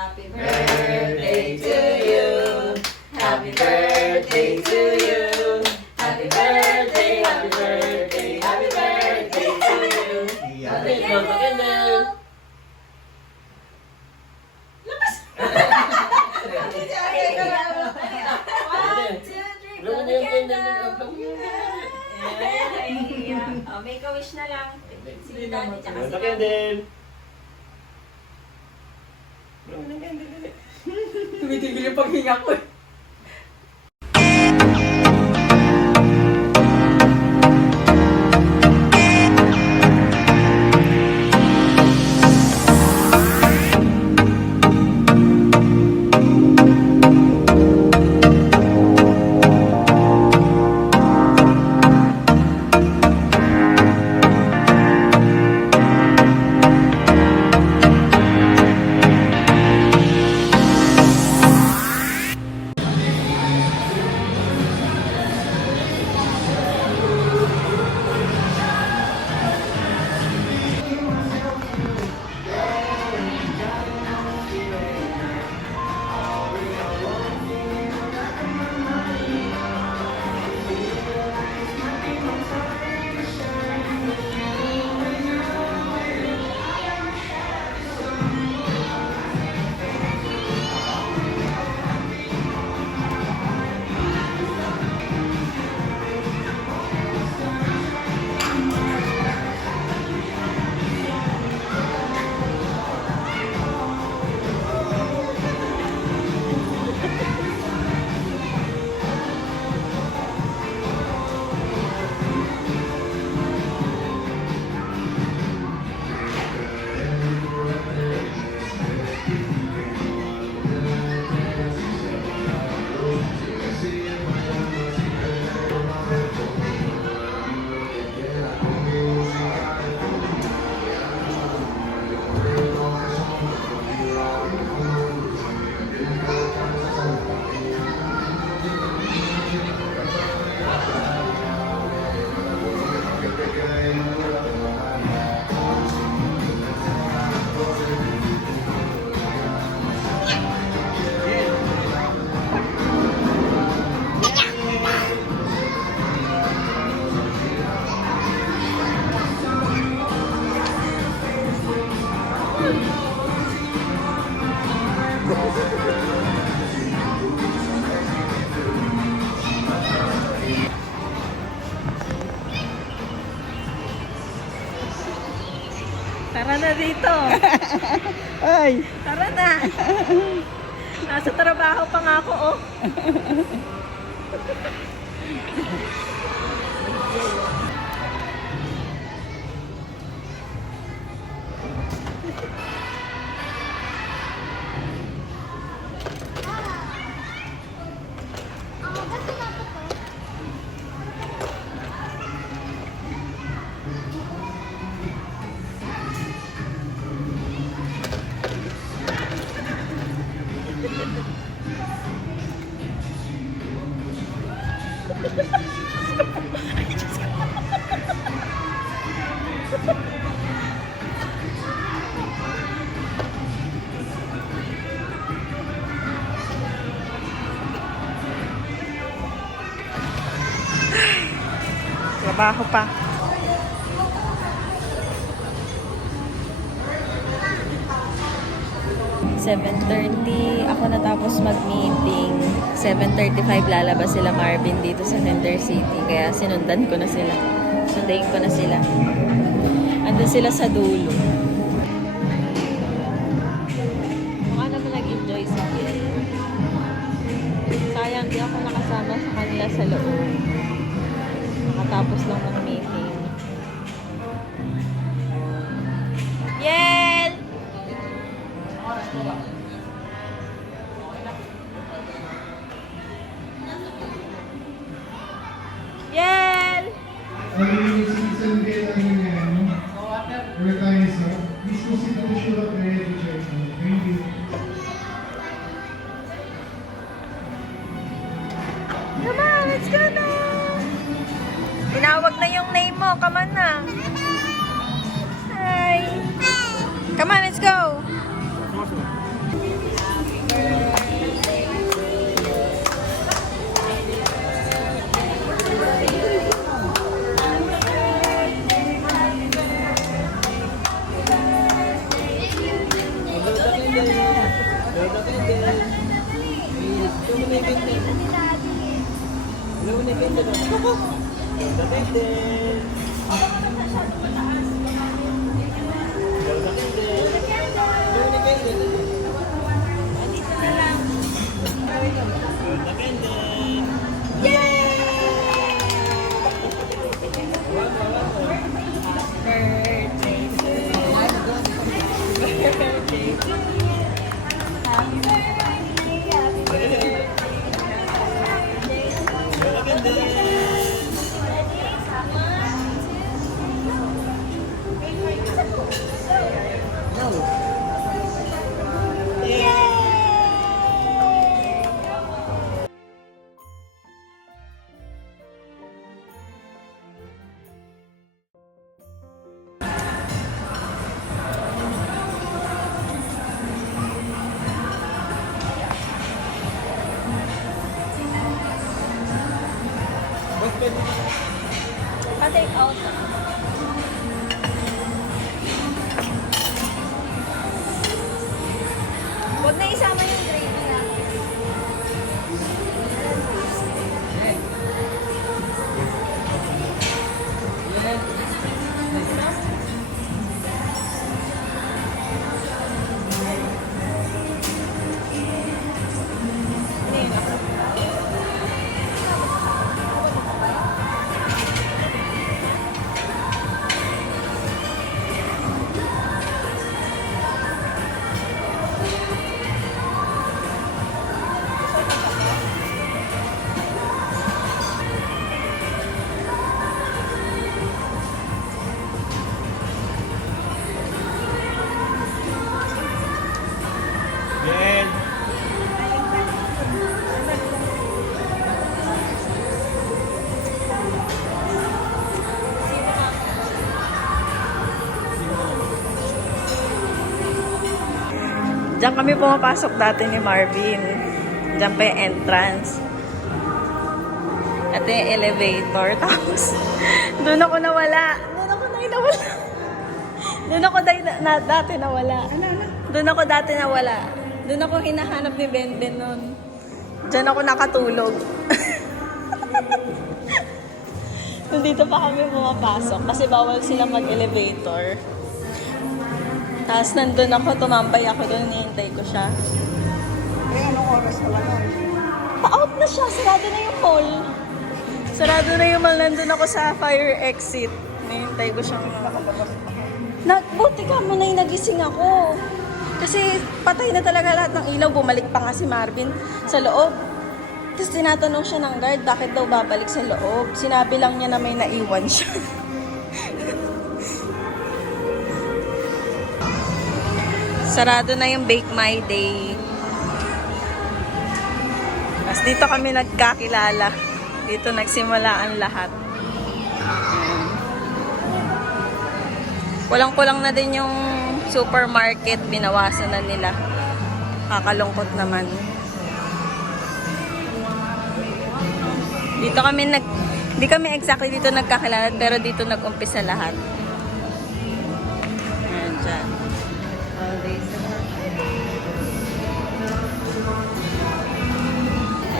Happy birthday to you. Happy birthday to you. Happy birthday, happy birthday, happy birthday to you. Happy birthday. Lakas! 1, 2, 3, blow the candle. Oh, make a wish na lang. Si Daddy tsaka si Mami. Tumitigil yung paghinga ko eh. Tara na dito. Ay! Tara na. Nasa trabaho pa nga ako, oh. Trabaho pa. Ako natapos mag-meeting. 7:35 lalabas sila Marvin dito sa Center City. Kaya sinundan ko na sila. Sundayin ko na sila. Andun sila sa dulo. Mukha naman nag-enjoy si Kiel. Sayang di ako nakasama sa kanila sa loob. Nakatapos lang ng meeting. Yel! Yel! Come on, let's go na! Tinawag na yung name mo. Come on na. Hi! Come on, let's go! Pa-take out. Huwag na isama yung gravy na. Diyan kami pumapasok dati ni Marvin. Diyan pa yung entrance. At yung elevator. Tapos, doon ako nawala. Doon ako dati nawala. Doon ako dati nawala. Doon ako hinahanap ni Benben noon. Diyan ako nakatulog. Nandito pa kami pumapasok kasi bawal sila mag-elevator. Tapos nandun ako, tumambay ako doon, nihintay ko siya. Anong oras ka lang? Pa-out na siya, sarado na yung mall. Sarado na yung mall, nandun ako sa fire exit. Nihintay ko siyang... Buti ka mo na yung nagising ako. Kasi patay na talaga lahat ng ilaw, bumalik pa nga si Marvin sa loob. Tapos tinatanong siya ng guard, bakit daw babalik sa loob? Sinabi lang niya na may naiwan siya. Sarado na yung Bake My Day. Tapos dito kami nagkakilala. Dito nagsimula ang lahat. Kulang-kulang na din yung supermarket. Binawasan na nila. Kakalungkot naman. Dito kami hindi kami exactly dito nagkakilala, pero dito nag-umpisa lahat. Ayan, dyan.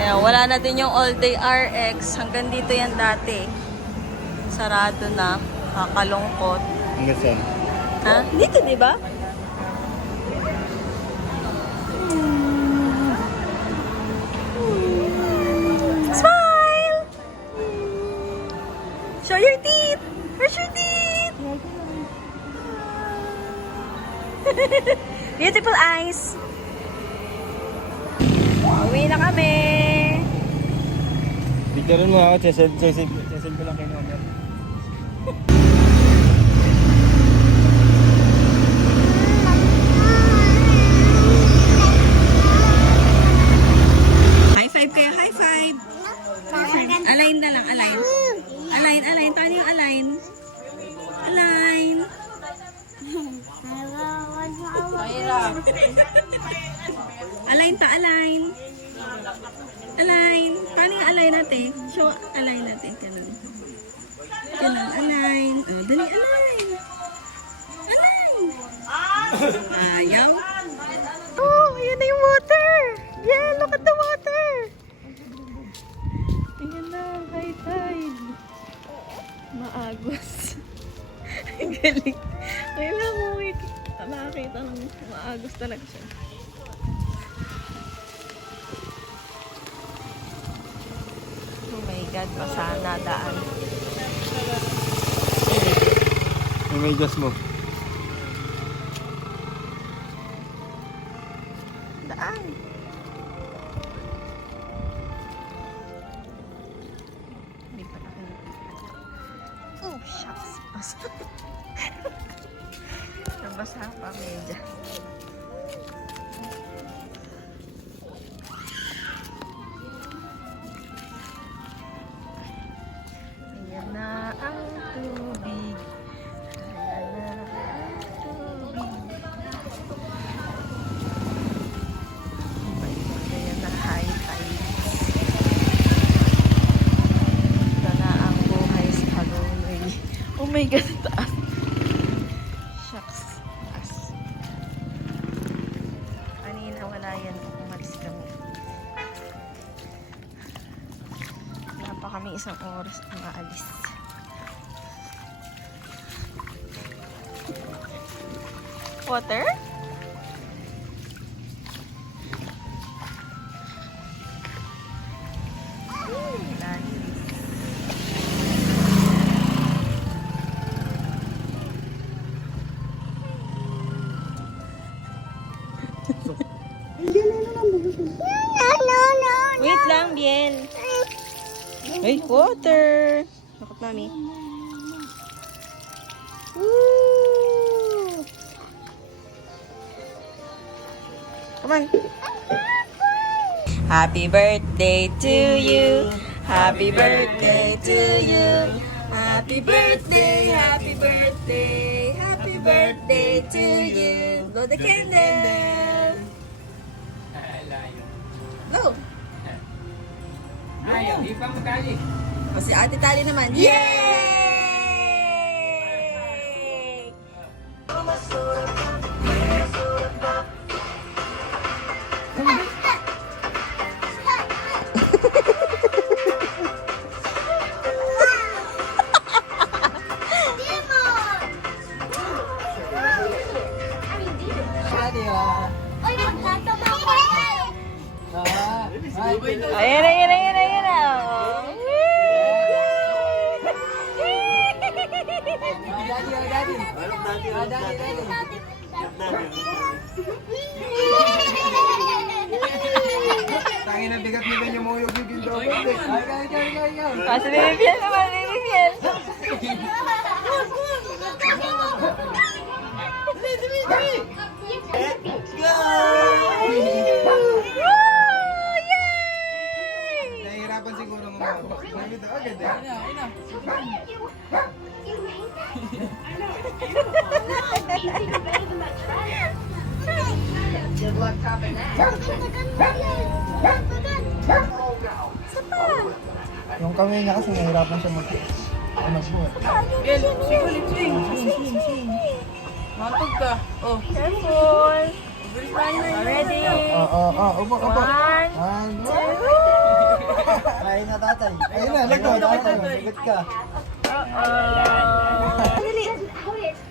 Ayan, wala na din yung All Day RX. Hanggang dito yan dati. Sarado na. Kakalungkot. Hanggang saan? Ha? Dito, di ba? Smile! Show your teeth! Where's your teeth? Beautiful eyes! Uwi na kami! Picturean mo ako, sesend ko lang kay Nomer. High five kayo, high five! Align na lang, align. Align. Paano yung align? Align. Align pa, align. Align. Paano yung align natin? Show, align natin. Ganun. Align. Oh, dali, align. Align. Ayaw. Oh, Ayan na yung water! Yeah, look at the water! Ayan na, high tide. Maagos. Ang galing. Ngayon lang mo nakakita ng maagos talaga siya. Oh my God, masana daan. Yung medyas mo. Daan. Hindi pa nakikita. Oh, shucks. Basta. Nabasa pa medya. Ayan na ang tubig. Ayan na ang tubig. Ayan na high tides. Ito na ang buhay sa Hagonoy. Oh my God, taas. Shucks, taas. Kanina wala yan. Umalis kami. Wala pa kami isang oras na maalis. Water? Lalim. Wait lang, Biel. Wait, water. Look at mommy. Woo! Come on. Happy birthday to you. Happy birthday to you. Happy birthday, happy birthday, happy birthday to you. Blow the candle. Blow. Ayaw, ipang tali. O si Ate Tali naman. Yay! Ayan na, ayan na, ayan na, ayan na. Tangin na bigat ni Ben yung muyog yung double. Kasi bibigyan naman, bibigyan. Let's go! Nahihirapan siguro mga nalito agad eh. Good luck topping that. Yung kamay niya kasi nahihirapan siya mag-buhat. Matog ka. Oh. Careful. Ready? Upo. One, two. Kain na tatay. Ayun na, lagot ka.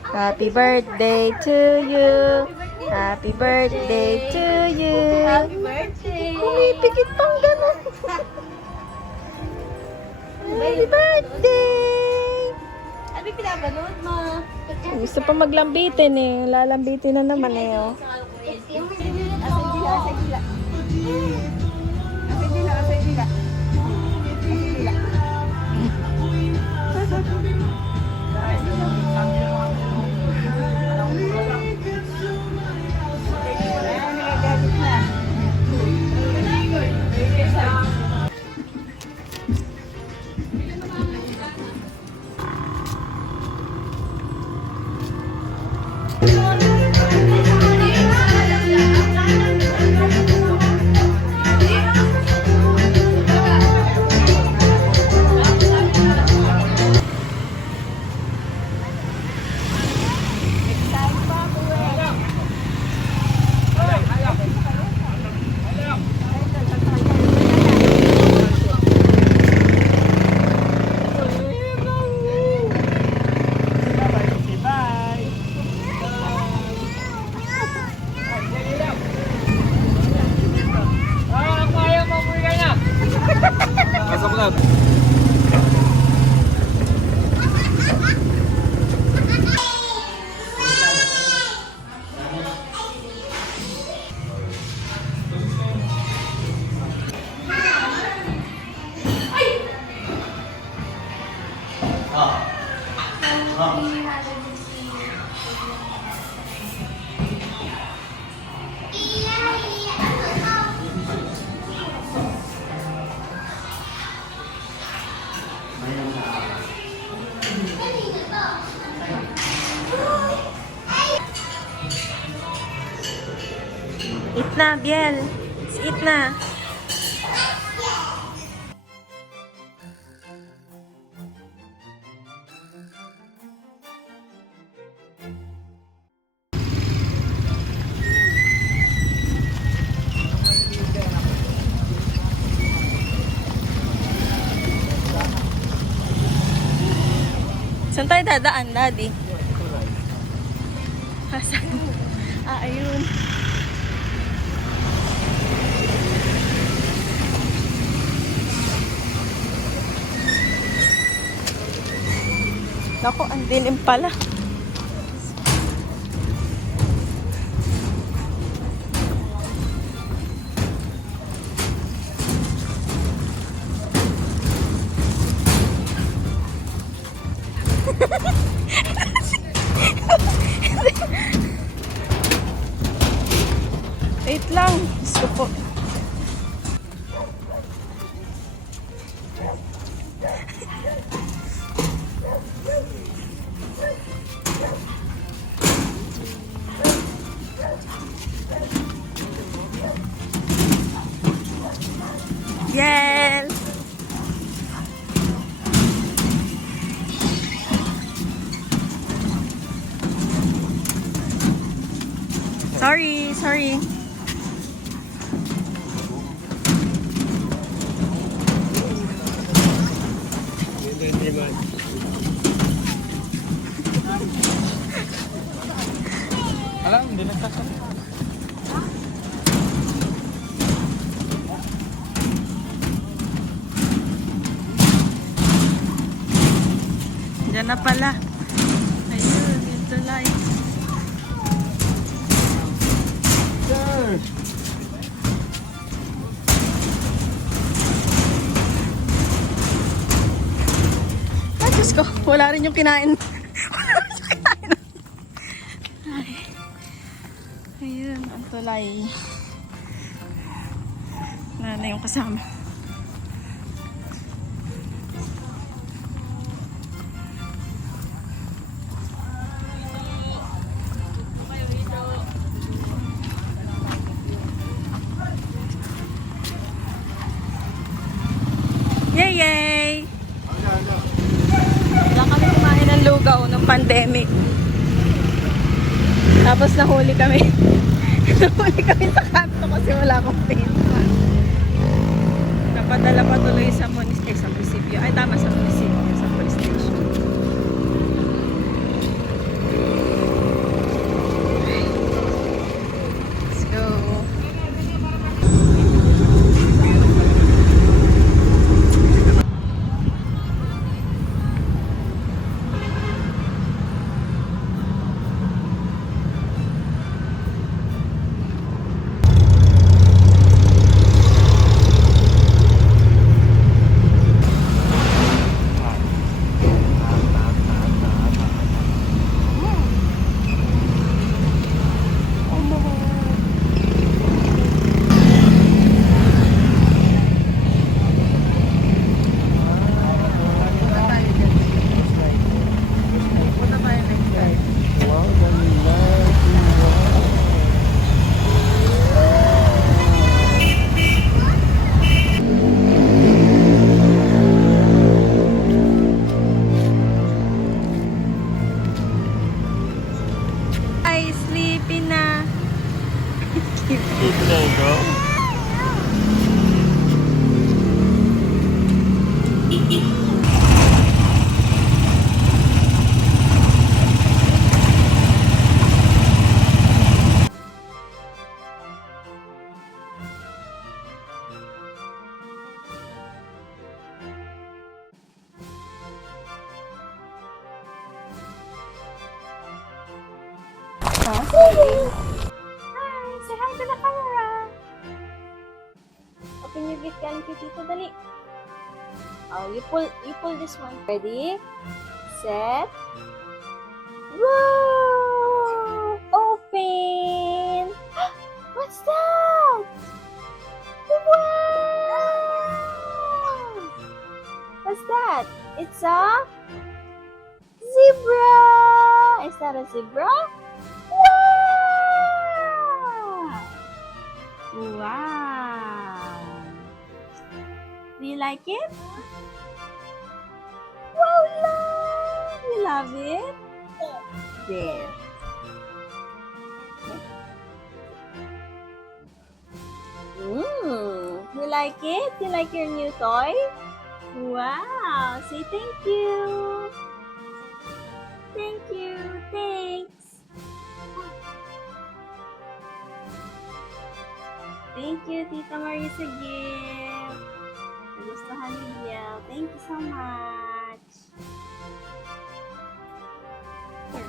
Happy birthday to you. Happy birthday to you. Happy birthday. Kumipikit pang gano'n. Happy birthday. Ano yung pinapanood mo? Gusto pa maglambitin eh. Lalambitin na naman eh. Oh. Asa gila. job. Eat na, Biel. Eat na. Saan tayo dadaan, Daddy? Saan? Ayun. Naku, ang dilim pala. Wait lang. Gusto po. Yes! Sorry. Alam, hindi nagsasabi. Diyan na pala. Ayun, yung tulay. Sir! Ay, Diyos ko. Wala rin yung kinain. Wala rin yung kinain. Ay. Ayun, ang tulay. Wala na yung kasama. Yay! Diyan kami kumain ng lugaw ng pandemic. Tapos nahuli kami. Nahuli kami sa kanto kasi wala akong penta. Napadala pa tuloy sa munisipyo. Ay, tama, sa munisipyo, sa police station. Let's go. Hi! Say hi to the camera! Open your gift galing kay Tito, dali. Oh, you pull this one. Ready? Set. Whoa! Open! What's that? Wow! What's that? It's a zebra! Is that a zebra? Wow! Wow! Do you like it? Wow, love! You love it? There. You like it? You like your new toy? Wow! Say thank you! Thank you! Thanks! Thank you, Tita Marisa gift! Nagustuhan niyo. Thank you so much! Here.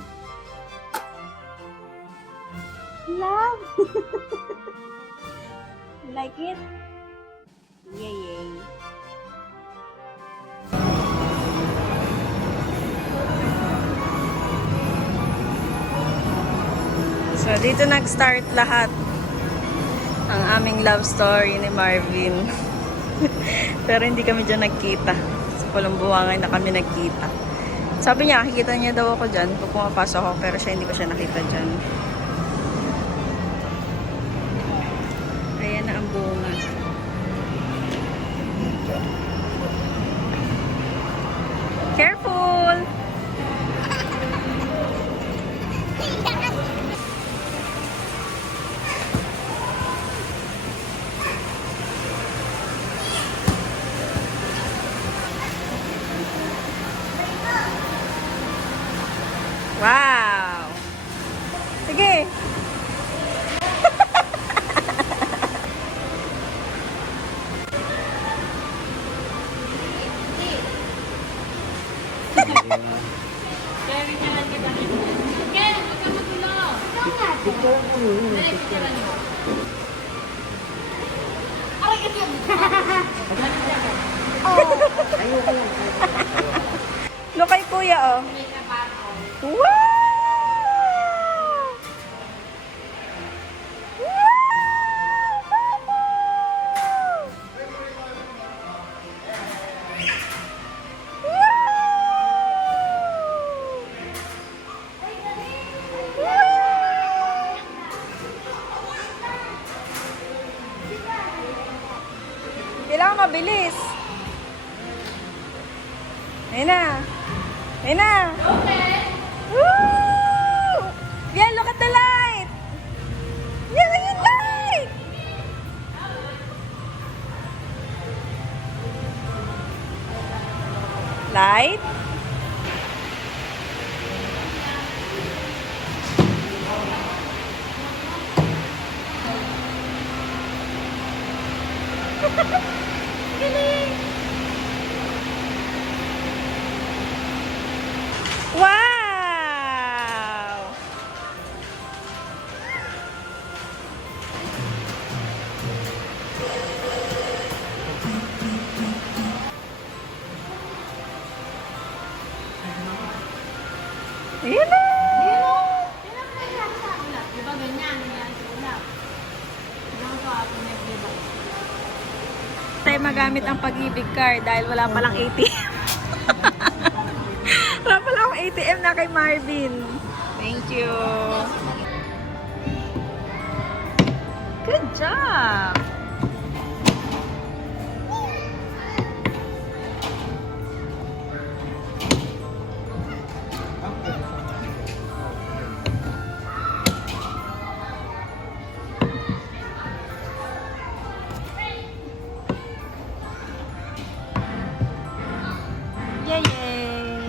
Love! You like it? Yay! So, dito nag-start lahat ang aming love story ni Marvin. Pero hindi kami dyan nagkita. Sa Palumbuangan na kami nagkita. Sabi niya, nakikita niya daw ako dyan pag pumapasok ako, pero siya hindi ko siya nakita dyan. Ayan na ang bunga. Careful! Wow! Sige! Look kay kuya, oh. Wow! Kailangan mabilis. Ayun na. Ayun na. Woo! Yan, look at the light. Yan ang yung light. Light. Galing. Wow! Ayan na! Diba ganyan? Nangyari sa ulap. Diba ito ako nag-diba? Tayo magamit ang pag-ibig card dahil wala palang ATM. Wala palang ATM na kay Marvin. Thank you. Good job. Yay!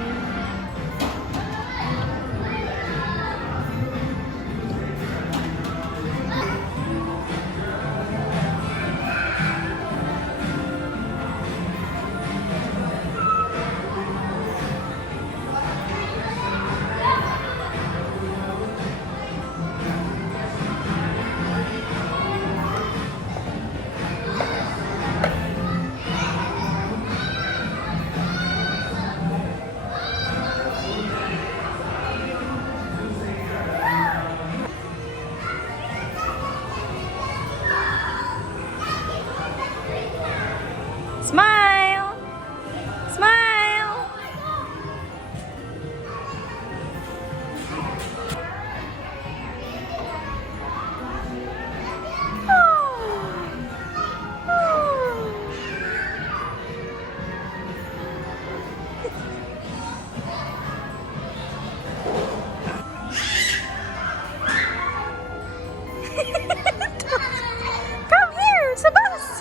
Smile! Smile! Come here, sa bus!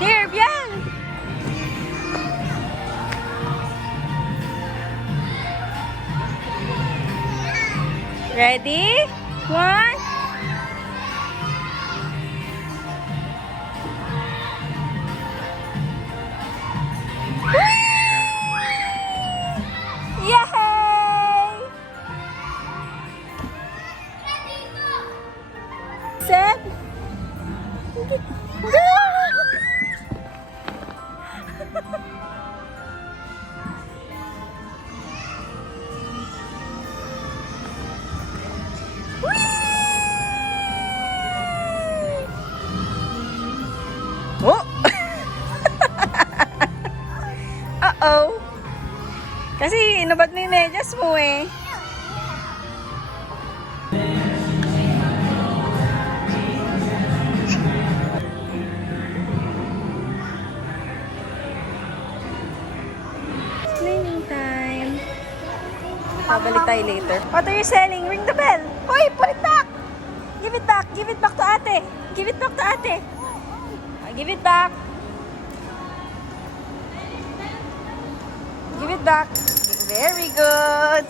Here, Bian! Ready? One. Yay! Set. Go! Oh! Uh-oh. Kasi inabad mo yung medyas mo eh. Cleaning time. Babalik tayo later. What are you selling? Ring the bell. Hoy, put it back! Give it back. Give it back to ate. Give it back to ate. Give it back. Give it back. Very good.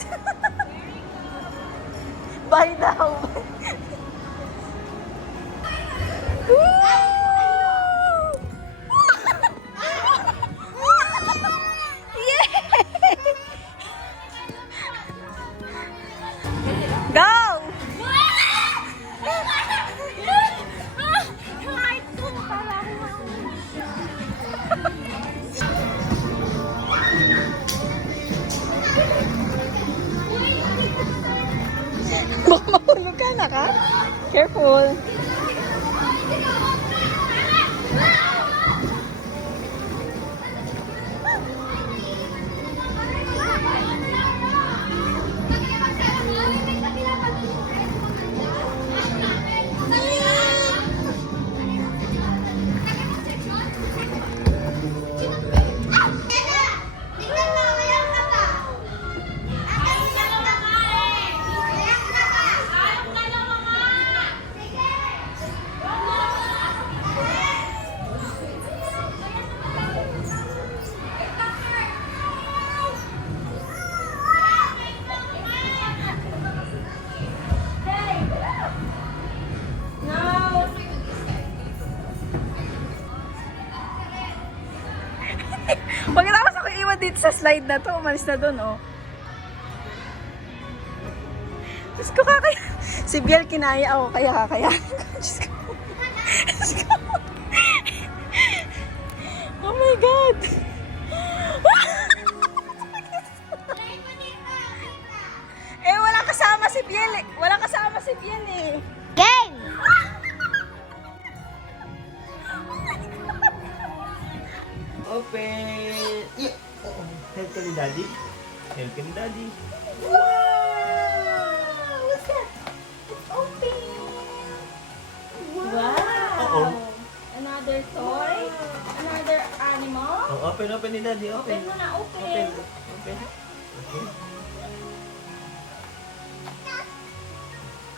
Bye now. Go! Baka mahulog ka na ka? Careful. Pagkatapos ako iwan dito sa slide na to, umalis na dun, oh. Diyos ko, kakaya. Si Biel kinaya ako, kaya kakayanin ko. Diyos ko. Diyos ko. Oh my God. Eh, walang kasama si Biel eh. Walang kasama si Biel eh. Game! Open! Yeah. Oh, help ka ni Daddy. Help ka ni Daddy. Wow! What's that? It's open! Wow! Uh-oh. Another toy? Another animal? Oh, open ni Daddy. Open Open. mo na, Open. open! Open. Okay.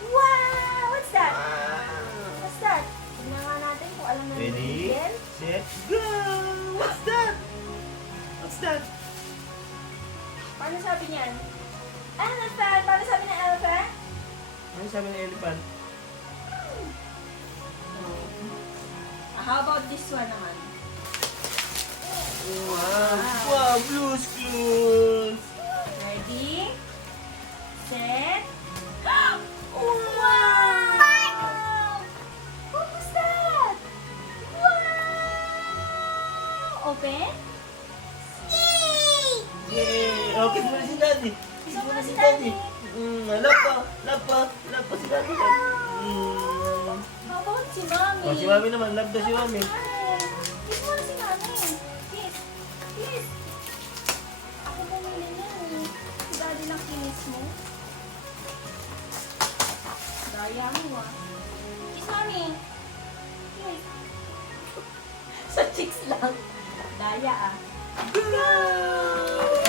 Wow! What's that? Wow. What's that? Tignan nga natin kung alam na Ready? Set, go! What's that? What's that? Paano sabi niyan? Elephant! Paano sabi ng elephant? Ano sabi ng elephant? How about this one naman? Wow! Wow! Blue's Clues! Ready? Set. Wow! What was that? Wow! Open? Yay! Oh, kiss mo na si Daddy. Kiss mo na si Daddy. Lapa si Daddy. How about si Mami? Oh, si Mami naman. Love daw si Mami. Kiss mo na si Mami. Kiss. Kiss. Ako bumili na eh. Si Daddy lang kinis mo. Daya mo ah. Kiss Mami. Kiss. Sa cheeks lang. Daya ah. Go!